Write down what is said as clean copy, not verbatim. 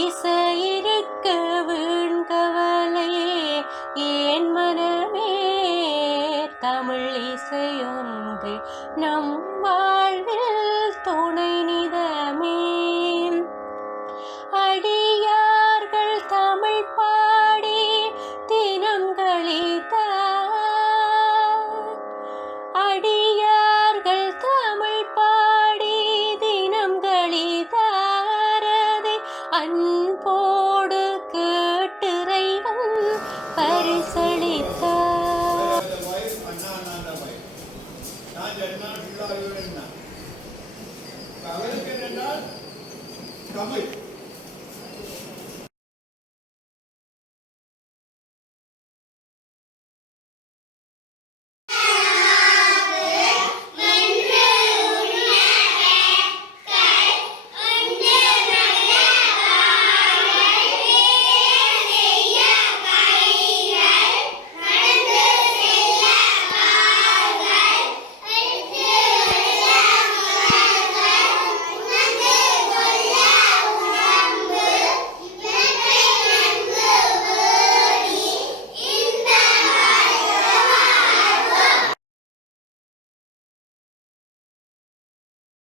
இசையிருக்க வீண்கவலையே ஏன் மனமே தமிழ் இசையொன்று நம் வாழ்வில் துணை நிதமே. அடியார்கள் தமிழ் பாடி தினம் கழித்தார், அடியார்கள் தமிழ் பாடி தினம் கழித்தாரதை அன்போடு கேட்டிறைவன் பரிசளித்தார்.